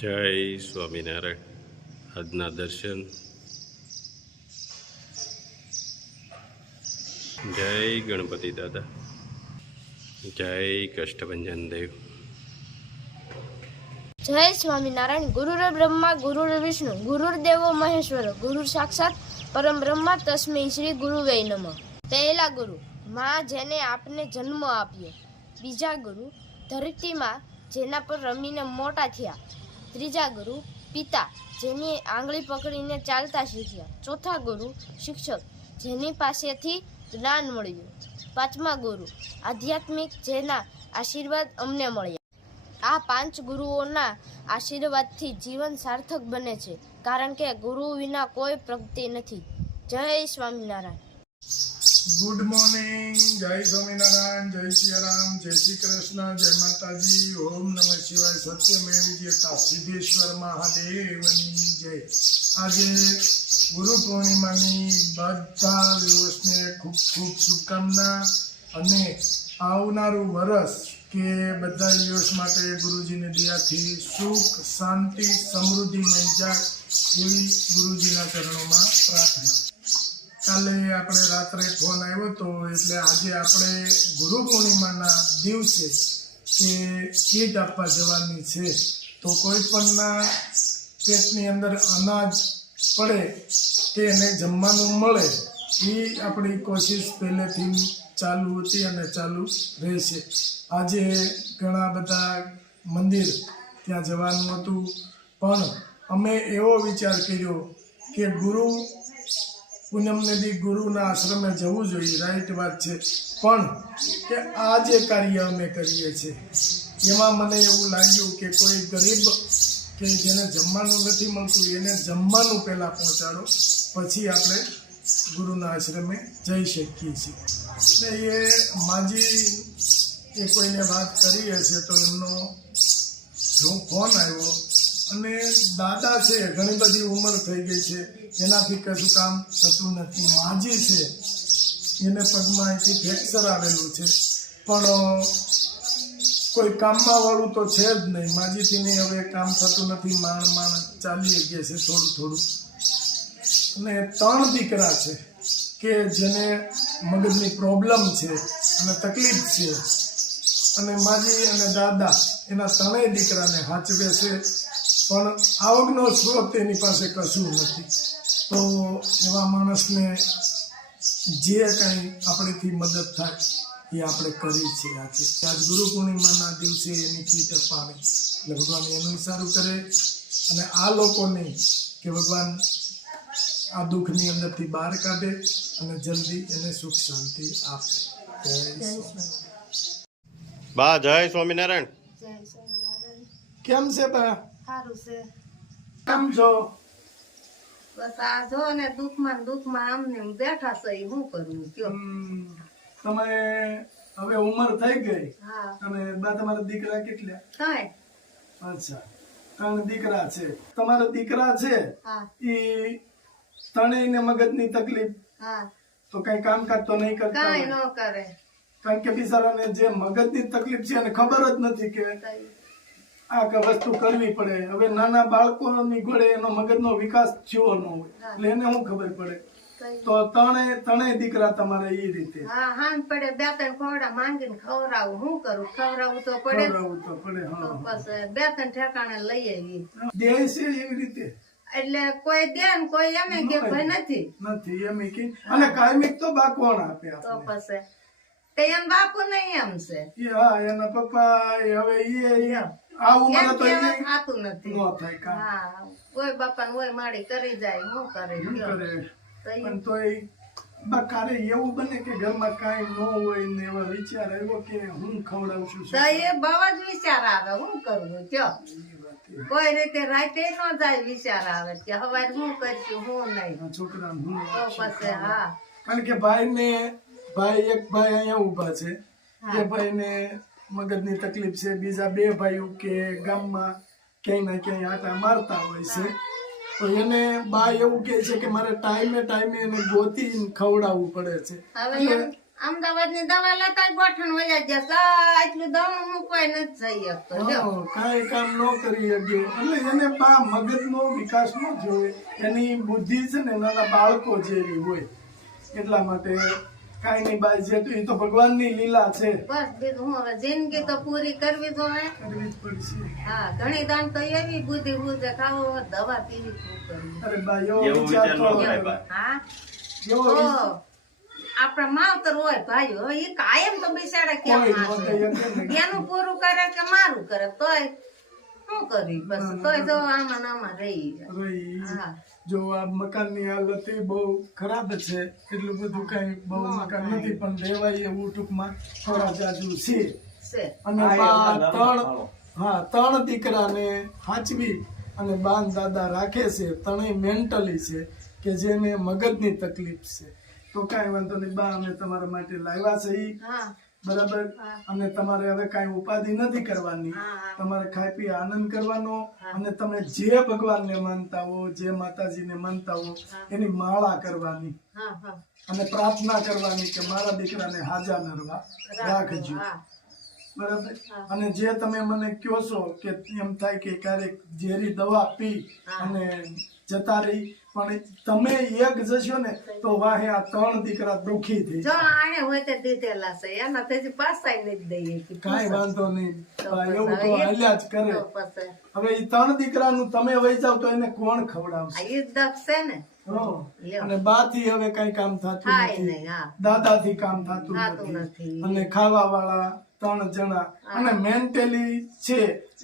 જય સ્વામિનારાયણ. આજના દર્શન. જય ગણપતિ દાદા. જય કષ્ટભંજન દેવ. જય સ્વામિનારાયણ. ગુરુર બ્રહ્મા ગુરુર વિષ્ણુ ગુરુર્દેવો મહેશ્વર ગુરુ સાક્ષાત પરમ બ્રહ્મા તસ્મૈ શ્રી ગુરુવે નમઃ. પહેલા ગુરુ માં જેને આપને જન્મ આપ્યો. બીજા ગુરુ ધરતીમાં જેના પર રમીને મોટા થયા. ત્રીજા ગુરુ પિતા જેની આંગળી પકડીને ચાલતા શીખ્યા. ચોથા ગુરુ શિક્ષક જેની પાસેથી જ્ઞાન મળ્યું. પાંચમા ગુરુ આધ્યાત્મિક જેના આશીર્વાદ અમને મળ્યા. આ 5 ગુરુઓના આશીર્વાદથી જીવન સાર્થક બને છે, કારણ કે ગુરુ વિના કોઈ પ્રગતિ નથી. જય સ્વામિનારાયણ. Good morning. જય સ્વામિનારાયણ. જય સિયારામ. જય શ્રી કૃષ્ણ. જય માતાજી. ઓમ નમઃ શિવાય. સત્યમેવ જયતા સિદ્ધેશ્વર મહાદેવની જય. આજે ગુરુ પૂર્ણિમાની બધા દિવસને ખૂબ ખૂબ શુભકામના અને આવનારું વર્ષ કે બધા દિવસ માટે ગુરુજીની દયાથી સુખ શાંતિ સમૃદ્ધિમય જાય એવી ગુરુજીના ચરણોમાં પ્રાર્થના. કાલે આપણે રાત્રે ફોન આવ્યો હતો એટલે આજે આપણે ગુરુ પૂર્ણિમાના દિવસે કે કીટ આપવા જવાની છે. તો કોઈ પણના પેટની અંદર અનાજ પડે કે એને જમવાનું મળે એ આપણી કોશિશ પહેલેથી ચાલુ હતી અને ચાલુ રહેશે. આજે ઘણા બધા મંદિર ત્યાં જવાનું હતું, પણ અમે એવો વિચાર કર્યો કે ગુરુ પૂનમને દી ગુરુના આશ્રમે જવું જોઈએ, રાઈટ વાત છે, પણ કે આ જે કાર્ય અમે કરીએ છીએ એમાં મને એવું લાગ્યું કે કોઈ ગરીબ કે જેને જમવાનું નથી મળતું એને જમવાનું પહેલાં પહોંચાડો, પછી આપણે ગુરુના આશ્રમે જઈ શકીએ છીએ. એટલે એ માજી એ કોઈને વાત કરી હશે તો એમનો જો ફોન આવ્યો અને દાદા છે, ઘણી બધી ઉંમર થઈ ગઈ છે, એનાથી કશું કામ થતું નથી. માજી છે એને પગમાં અહીંથી ફ્રેક્ચર આવેલું છે, પણ કોઈ કામમાં વાળું તો છે જ નહીં. માજીથી નહીં હવે કામ થતું નથી, માણ ચાલી ગયા છે થોડું થોડું. અને 3 દીકરા છે કે જેને મગજની પ્રોબ્લેમ છે અને તકલીફ છે, અને માજી અને દાદા એના 3 દીકરાને સાચવે છે, પણ આવકનો સ્ત્રોત એની પાસે કશું નથી. તો એવા માણસને જે કંઈ આપણીથી મદદ થાય એ આપણે કરી છે. આજ ગુરુ પૂર્ણિમાના દિવસે એની કીટ અપાવી એટલે ભગવાન એનું સારું કરે અને આ લોકોને કે ભગવાન આ દુઃખની અંદરથી બહાર કાઢે અને જલ્દી એને સુખ શાંતિ આપે. બા જય સ્વામિનારાયણ. કેમ છે બા? સારું છે. કેમ છો? બસ આ જો ને દુઃખમાં આમને બેઠા છે, શું કરવું કયો? તમે હવે ઉંમર થઈ ગઈ હા. અને બા તમારા દીકરા કેટલા? કાંઈ અચ્છા, 3 દીકરા છે. તમારા દીકરા છે હા એ ત્રણેયને મગજની તકલીફ, હા તો કઈ કામકાજ તો નહીં કરતા કાંઈ હોય. ન કરે. કારણ કે બિચારાને જે મગજની તકલીફ છે એને ખબર જ નથી કે આ વસ્તુ કરવી પડે. હવે નાના બાળકોની ઘોડે એનો મગજનો વિકાસ થયો ન હોય એટલે એને શું ખબર પડે. તો ત્રણેય દીકરા તમારે એ રીતે હા હાન પડે 2-3 ખોડા માંગીને ખવડાવું, શું કરું? ખવડાવવું તો પડે જ. ખવડાવવું તો પડે. તો હા, પછી 2-3 ઠેકાણે લઈ આવી. દેહ છે એવી રીતે એટલે કોઈ દે ને કોઈ એમે કે ભાઈ નથી એમ કે અને કાયમિક તો બા કોણ આપે તો આપણે? પછી તે એમ બાપુ નહીં એમ છે. હા, એના પપ્પા હવે આ ઉંમરે એમ તો કહેવા થાતું નથી. ન થાય કામ. હા, કોઈ બાપા ને માડી કરી જાય, શું કરે એમ કયો? કરે. તો ઈ પણ તોય બા કારે એવું બને કે ઘરમાં કાંઈ ન હોય ને એવા વિચાર આવ્યો કે હું ખવડાવશું તો એ બહુ જ વિચાર આવે, શું કરવું કયો? કોઈ રીતે રાતે ન જાય વિચાર આવે કે હવે શું કરશું શું નહીં. છોકરા તો પછી હા કારણ કે એક ભાઈ અહીંયા ઉભા છે, એ ભાઈને મગજની તકલીફ છે, બીજા 2 ભાઈઓ કે ગામમાં ક્યાંય ના ક્યાંય આટા મારતા હોય છે. તો એને બા એવું કહે છે કે મારે ટાઈમે એને ગોતી ખવડાવવું પડે છે. હવે અમદાવાદ ની દવા લેતા ગોઠણ વયા જશે આટલું દવાનું મૂકવાય નથી જઈ શકતો લ્યો. કાંઈ કામ ન કરી શકે એટલે એને બા મગજનો વિકાસ ન થયો હોય એની બુદ્ધિ છે ને નાના બાળકો જેવી હોય એટલા માટે કાંઈ નહીં બાઈ છે તો એ તો ભગવાનની લીલા છે બસ બીજું હું હવે જિંદગી તો પૂરી કરવી જોઈએ. કરવી જ પડશે. હા ઘણી દાન તો એવી બુદ્ધિ બુદ્ધે ખાવો હોય, દવા પીવી શું કરવી. અરે બા એવો એવો વિચાર વિચાર ન તો કરાય બા. હા એવો તો વિચાર આપણા માવતર હોય ભાઈઓ એ કાયમ તો બિચારા કેમ કોઈ ન માસે કહી શકે ને. એનું પૂરું કરે કે મારું કરે તોય શું કરી બસ તોય જો આમાં ને આમાં રહી જાય. રહી. હા જો આ મકાનની હાલત એ બહુ ખરાબ છે એટલું બધું કઈ બહુ મકાન નથી પણ રહેવાય એવું ટૂંકમાં થોડા જાજુ છે છે અને ત્રણ દીકરાને હાચવી અને બાન દાદા રાખે છે ત્રણેય મેન્ટલી છે કે જેને મગજની તકલીફ છે તો કાંઈ વાંધો નહીં બા અમે તમારા માટે લાવ્યા છે ઈ. હા બરાબર અને તમારે હવે કાંઈ ઉપાધિ નથી કરવાની હા. તમારે ખાઈ પી આનંદ કરવાનો અને તમે જે ભગવાનને માનતા હો જે માતાજીને માનતા હો એની માળા કરવાની હા હા અને પ્રાર્થના કરવાની કે મારા દીકરાને હાજા નરવા રાખજો હા બરાબર અને જે તમે મને કહો છો કે એમ થાય કે ક્યારેક ઝેરી દવા પી અને જતા રહી પણ તમે એક જશો ને તો વાહે આ ત્રણ દીકરા દુખી થઈ જો આને હોય તે દીધેલા છે એના તેથી પાસાય નથી દઈએ કે કાંઈ વાંધો નહીં તો એવું તો પછી હાલ્યા જ કરે તો પછી હવે એ ત્રણ દીકરાનું તમે વહી જાવ તો એને કોણ ખવડાવશે આ યુદ્ધ છે ને હં. લ્યો. અને બા થી હવે કઈ કામ થતું થાય નથી નહીં હા દાદા થી કામ થતું થાતું નથી નથી. અને ખાવા વાળા ત્રણ જણા અને મેન્ટલી છે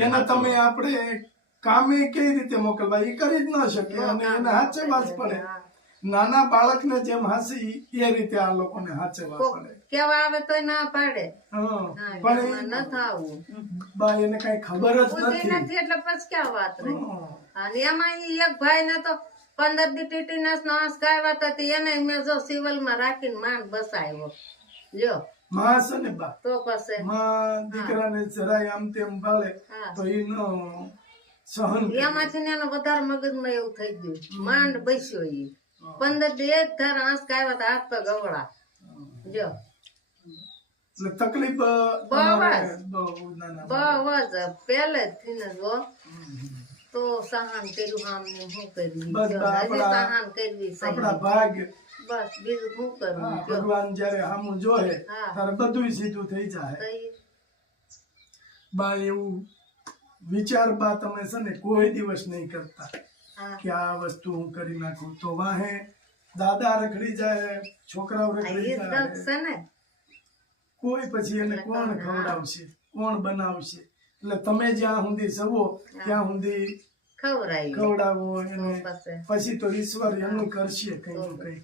એને તમે આપણે કામે કઈ રીતે મોકલવા એ કરી જ ન શકે અને એને હાચવવા જ પડે નાના બાળકને જેમ હાંસી એ રીતે આ લોકોને હાચવવા કોક પડે કેવા આવે તોય ના પાડે હં. હા, પણ એમાં ન થાવું બા એને કઈ ખબર જ બુદ્ધિ નથી નથી એટલે પછી ક્યાં વાત રહી હં. અને એમાં ઈ એક ભાઈ ને તો 15 દી ટીટીનસ નો આંસ ગાયવા હતા એને મેં જો સિવિલ માં રાખીને માંડ બસાવ્યો લ્યો માં છે ને બા તો પછી માં દીકરાને જરાય આમ તેમ પાળે હા. તો એનો સહન કરે. એમાંથી ને એને વધારે મગજમાં એવું થઈ ગયું માંડ બેસ્યો ઈ 15 દી એક ધાર આંસ ગાયવા હતા હાથ પગ અવળા જો એટલે તકલીફ બહુ તમારે જ. બહુ નાના બહુ જ પહેલેથી ને જો તો સહન કર્યું આમને શું કરવી બસ જો, બા, હજી આપણા- સહન કરવી છે. આપણા ભાગ બસ બીજું શું કરવું હા, જો. ભગવાન જયારે સામું જોહે હા. ત્યારે બધું સીધું થઈ જાય તો ઈ બા એવું વિચાર બા તમે છે ને કોઈ દિવસ નહીં કરતા હા કે આ વસ્તુ હું કરી નાખું તો વાહે દાદા રખડી જાય છોકરાઓ આ રખડી ઈ જાય દગ છે ને કોઈ પછી એને કોણ ખવડાવશે કોણ બનાવશે એટલે તમે જ્યાં સુધી સવો ત્યાં સુધી ખવડાવી ખવડાવો એને પછી પછી તો ઈશ્વર એનું કરશે કઈ નું કઈ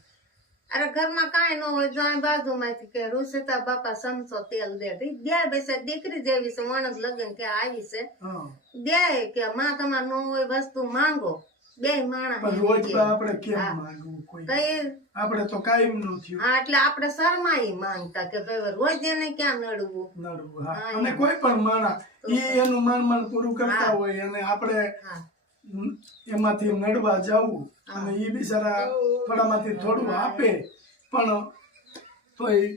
અરે ઘરમાં કાંઈ ન હોય જો બાજુમાંથી કે ઋષિતા બાપા સમસો તેલ દે દ્યા બેસે દીકરી જેવી છે માણસ લગન કે આવી છે હા દે કે માં તમારે ન હોય વસ્તુ માંગો બે માણસ પણ રોજ બા આપણે કેમ માંગવું કોઈ કઈ આપણે તો કાયમ નું થયું હા એટલે આપણે શરમાઈ માંગતા કે ભાઈ રોજ એને ક્યાં નડવું નડવું હા હા, અને કોઈ પણ માણસ એ એનું માન પૂરું કરતા હોય અને આપણે હા એમાંથી નડવા જવું અને એ બિચારા થોડામાંથી થોડું આપે પણ તોય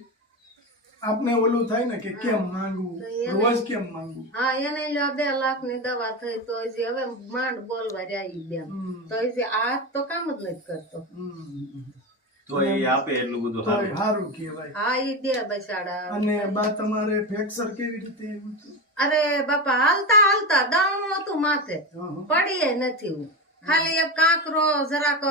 આપને ઓલું થાય ને કે કેમ માંગવું રોજ કેમ માંગવું હા એને લ્યો 2 લાખ ની દવા થઈ તો હજી હવે માંડ બોલવા જાય બેન તો હજી આ તો કામ જ નથી કરતો તો એ આપે એટલું બધું તોય સારું. સારું કહેવાય હા ઈ દે બસાડા અને બા તમારે ફ્રેક્ચર કેવી રીતે એવું હતું? અરે બાપા હાલતા હાલતા દાણું હતું માથે હં, હં. પડીએ નથી હું ખાલી એક કાંકરો જરાક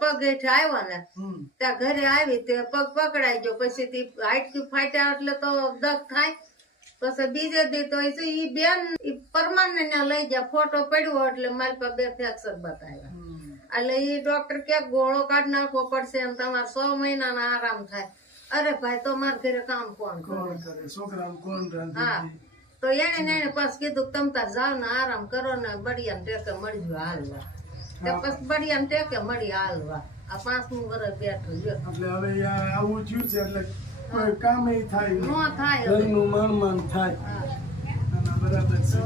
પગ હેઠે આવ્યો ને હમ. ત્યાં ઘરે આવી તે પગ પકડાઈ ગયો પછી થી હાડકી ફાટ્યા એટલે તો દગ થાય પછી બીજે દી તો ઈ બેન ઈ પરમાનને ત્યાં લઈ ગયા ફોટો પડ્યો એટલે મારી પાસે 2 ફ્રેક્ચર બતાવ્યા એટલે ઈ ડોક્ટર કે ગોળો કાઢ નાખવો પડશે અને તમારે 6 મહિનાનો આરામ થાય અરે ભાઈ તો મારા ઘરે કામ કોણ કરે કોણ કરે છોકરાને કોણ રાંધે હા તો એને પાછ કીધું કે તમે તાર જાવ ને આરામ કરો ને બળિયાને ટેકે મળજો હાલવા તે પછી બળિયાને ટેકે મળી હાલવા આ 5મું વર્ષ બેઠું જો એટલે હવે આ આવું થયું છે એટલે કોઈ કામ થાય નહીં. નો થાય હવે. ઘરનું માન થાય હા. ના, ના, બરાબર છે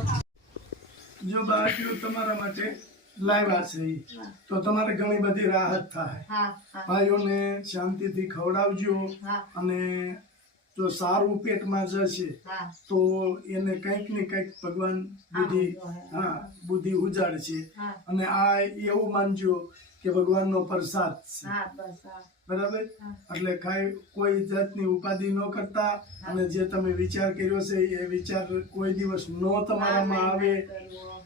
જો બા આટલું તમારા માટે લાવ્યા છે ઈ, તો તમારે ઘણી બધી રાહત થાય હા હા ભાઈઓને શાંતિથી ખવડાવજો હા અને જો સારું પેટમાં જશે હા તો એને કંઈક ને કંઈક ભગવાન બુદ્ધિ બુદ્ધિ ઉજાડશે. હા અને આ એવું માનજો કે ભગવાનનો પ્રસાદ છે. હા બસ હા બરાબર. એટલે કોઈ જાતની ઉપાધિ ન કરતા અને જે તમે વિચાર કર્યો છે એ વિચાર કોઈ દિવસ નો તમારામાં આવે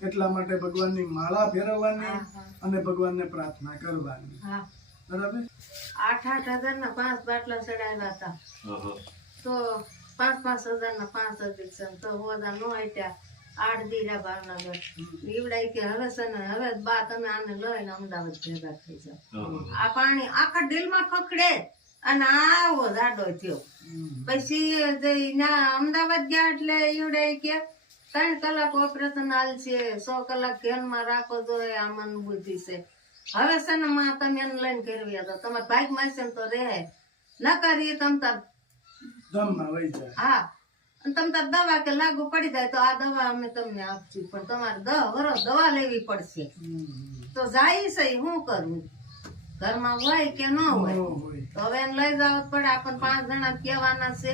એટલા માટે ભગવાનની માળા ફેરવવાની અને ભગવાનને પ્રાર્થના કરવાની. હા બરાબર. 8,000 ના 5 બાટલા ચડાવ્યા હતા તો 5,000 ના 5 અધિક્ષણ તો હોદા નો આટ્યા 8 દીરા ભાવનગર નીવડાય કે હવે છે ને હવે બા તમે આને લઈને અમદાવાદ ભેગા થઈ જાવ. આ પાણી આખા દિલમાં ખખડે અને આવો જાડો થયો. પછી અમદાવાદ ગયા એટલે ઈવડાય કે 3 કલાક ઓપરેશન હાલ છે, 100 કલાક ધ્યાનમાં રાખો તો આ મન બુદ્ધિ છે. હવે છે ને માં તમે એને લઈને ફેરવી હતા તમારા ભાઈ માં છે ને તો રહે ન કરી તમતા ધમમાં વહી જાય. હા અને તમતા દવા કે લાગુ પડી જાય તો આ દવા અમે તમને આપશું પણ તમારે 10 વર્ષ દવા લેવી પડશે. તો જાય છે શું કરવું ઘરમાં હોય કે ન હોય તો હવે એને લઈ જાવ પડે. આપણને 5 જણા કહેવાના છે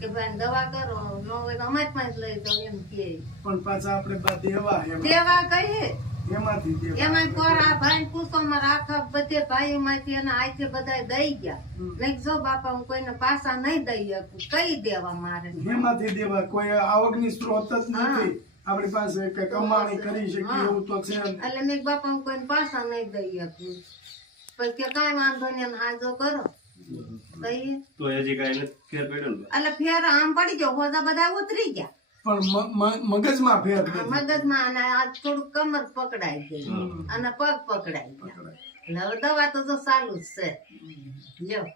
કે ભાઈ દવા કરો, ન હોય તો અમારી પાસે લઈ જાવ એમ કે પણ પાછા આપણે બા દેવા દેવા કહીએ એમાંથી દેવા એમાં કોરા ભાઈ પૂછો મારા આખા બધે ભાઈઓ માંથી અને આથી બધા દઈ ગયા. નહીં જો બાપા હું કોઈને પાછા નહીં દઈ શકું કઈ દેવા મારે એમાંથી દેવા. કોઈ આવકની સ્ત્રોત જ નથી આપણી પાસે કે કમાણી કરી શકીએ એવું તો છે. એટલે મેં બાપા હું કોઈને પાછા નહીં દઈ શકું. પછી કે કઈ વાંધો નહીં હાજો કરો કહીએ તો હજી કઈ નથી ફેર પડ્યો ને એટલે ફેર આમ પડી ગયો હોદા બધા ઉતરી ગયા પણ મગજમાં ફેર નથી. મગજમાં અને આ થોડું કમર પકડાઈ ગઈ અને પગ પકડાઈ ગયા. એટલે હવે દવા તો ચાલુ જ છે લ્યો.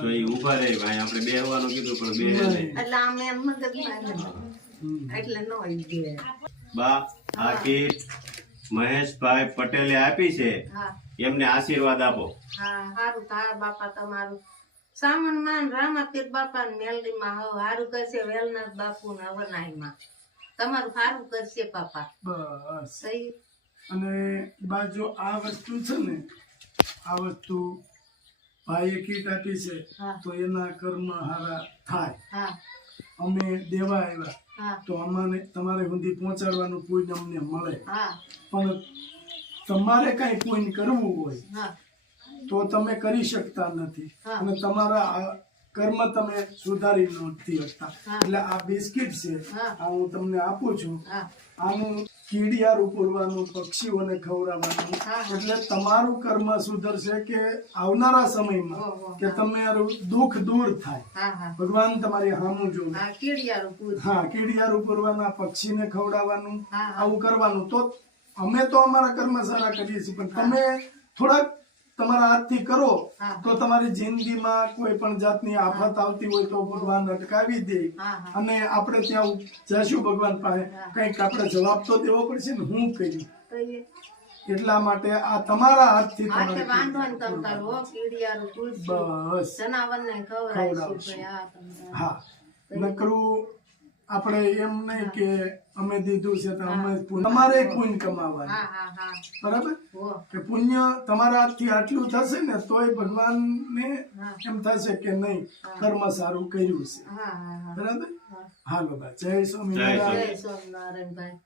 તો એ ઉભા રહી ભાઈ આપણે બેહવાનું કીધું પણ બે નહીં. એટલે આમ એમ મગજમાં એટલે નો ઈ બા આ કીટ મહેશભાઈ પટેલે આપી છે હા એમને આશીર્વાદ આપો. હા હારું થાય બાપા તમારું સામન માન રામાપીર બાપા ને મેલડી માં હવે હારું કરશે. વેલનાથ બાપુ ને અવનાઈ માં તમારું હારું કરશે બાપા. બસ. સહી. અને બાજુ આ વસ્તુ છે ને આ વસ્તુ ભાઈએ કીટ આપી છે તો એના કર્મ હારા થાય. હા અમે દેવા આવ્યા હા તો અમારે તમારે સુધી પહોંચાડવાનું પુણ્ય અમને મળે. હા પણ તમારે કઈ પુણ્ય કરવું હોય હા તો તમે કરી શકતા નથી અને તમારા કર્મ તમે સુધારી નથી શકતા. એટલે આ બિસ્કિટ છે આ હું તમને આપું છું. આનું કીડિયારું પૂરવાનું, પક્ષીઓને ખવડાવવાનું એટલે તમારું કર્મ સુધરશે કે આવનારા સમયમાં કે તમારું દુઃખ દૂર થાય. હા હા ભગવાન તમારી હામું જોવે. હા કીડિયારું પૂછ હા કીડિયારું પૂરવાના, પક્ષીને ખવડાવવાનું આવું કરવાનું. તો અમે તો અમારા કર્મ સારા કરીએ છીએ પણ તમે થોડાક તમારા હાથથી કરો તો તમારી જિંદગીમાં કોઈ પણ જાતની આફત આવતી હોય તો ભગવાન અટકાવી દે. અને આપણે ત્યાં જશું ભગવાન પાસે કઈક આપણે જવાબ તો દેવો પડશે ને હું કર્યું. એટલા માટે આ તમારા હાથથી તમારે વાંધો ને તમ તારો કીડિયારું પૂછ બસ જનાવરને ખવડાવીશું. હા નકરું આપણે એમ નહીં કે અમે દીધું છે તો અમે તમારે પુણ્ય કમાવાનું. હા હા હા બરાબર કે પુણ્ય તમારા હાથથી આટલું થશે ને તોય ભગવાનને એમ થશે કે નહીં કર્મ સારું કર્યું છે. હા હા બરાબર. હાલો ભાઈ જય સ્વામિનારાયણ. જય સ્વામિનારાયણ ભાઈ.